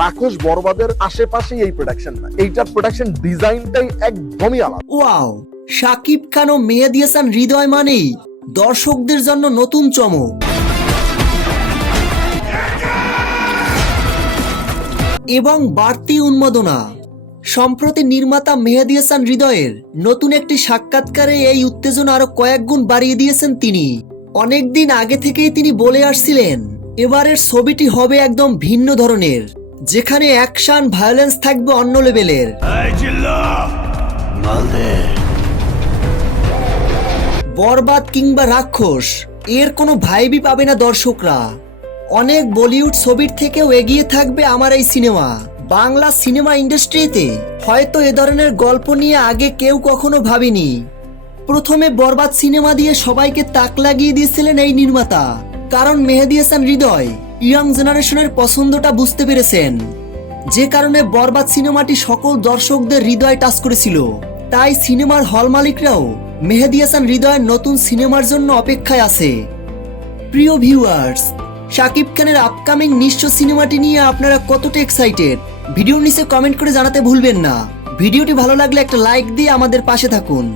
রাক্ষস বরবাদের আশেপাশেই এই প্রোডাকশন না, এইটার প্রোডাকশন ডিজাইনটাই একদমই আলাদা। ওয়াও, শাকিব খান ও মেহেদী হাসান হৃদয় মানেই দর্শকদের জন্য নতুন চমক এবং বাড়তি উন্মাদনা। সম্প্রতি নির্মাতা মেহেদী হাসান হৃদয়ের নতুন একটি সাক্ষাৎকারে এই উত্তেজনা আরো কয়েক গুণ বাড়িয়ে দিয়েছেন তিনি। অনেকদিন আগে থেকেই তিনি বলে আসছিলেন এবারের ছবিটি হবে একদম ভিন্ন ধরনের, যেখানে অ্যাকশন ভায়োলেন্স থাকবে অন্য লেভেলের। বরবাদ কিংবা রাক্ষস এর কোনো ভাইবই পাবে না দর্শকরা। অনেক বলিউড ছবির থেকেও এগিয়ে থাকবে আমার এই সিনেমা। বাংলা সিনেমা ইন্ডাস্ট্রিতে হয়তো এ ধরনের গল্প নিয়ে আগে কেউ কখনো ভাবেনি। প্রথমে বরবাদ সিনেমা দিয়ে সবাইকে তাক লাগিয়ে দিয়েছিলেন এই নির্মাতা, কারণ মেহেদী হাসান হৃদয় ইয়াং জেনারেশনের পছন্দটা বুঝতে পেরেছেন, যে কারণে বরবাদ সিনেমাটি সকল দর্শকদের হৃদয় টাচ করেছিল। তাই সিনেমার হল মালিকরাও মেহেদী হাসান হৃদয়ের নতুন সিনেমার জন্য অপেক্ষায় আছে। প্রিয় ভিউয়ার্স, শাকিব খানের আপকামিং নিঃস্ব সিনেমাটি নিয়ে আপনারা কতটা এক্সাইটেড ভিডিওর নিচে কমেন্ট করে জানাতে ভুলবেন না। ভিডিওটি ভালো লাগলে একটা লাইক দিয়ে আমাদের পাশে থাকুন।